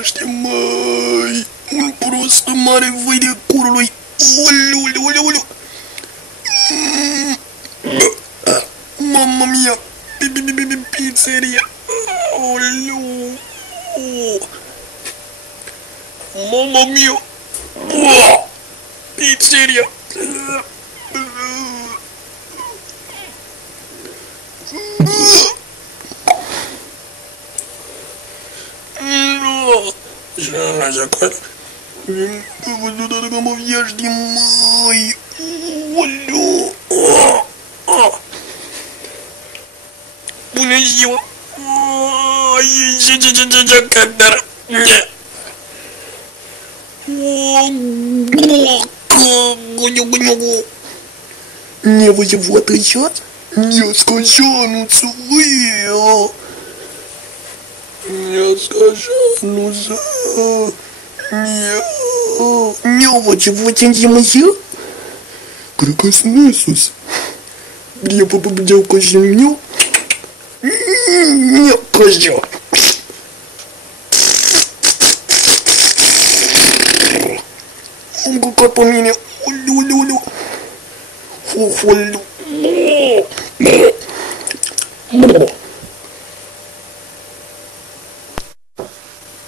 Ești mai un prost mare vai de curului. Oleu. Mamma mia, pizzeria. Oleu. Mamma mia. Pizzeria. Așa că văd că mă ești mai. Oleu. Bună ziua. Ce cadar. Не вот сейчас? Не скажу, не скажу, не вот я. Прекрасный Иисус. Я победил козел. Не козел. Он как по мне. Олю. Олю.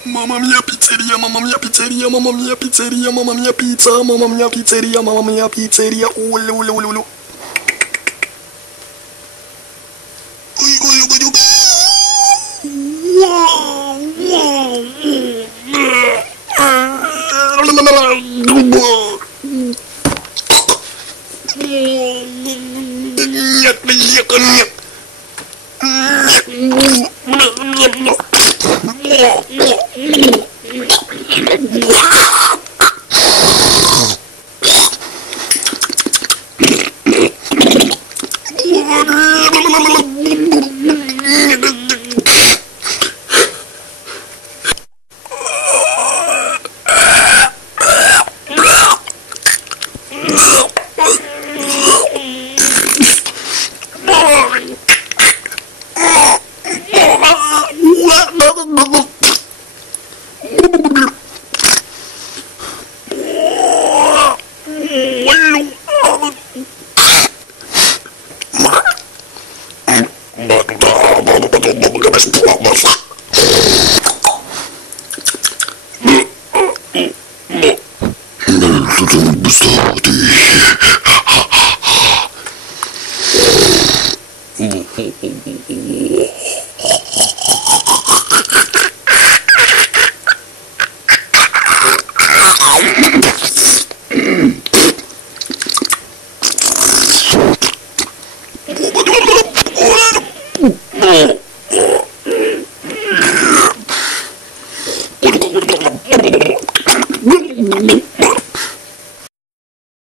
Mamma mia pizzeria, mamma mia pizzeria, mamma mia pizzeria, mamma mia pizza, mamma mia pizzeria, mamma mia pizzeria. Oleu.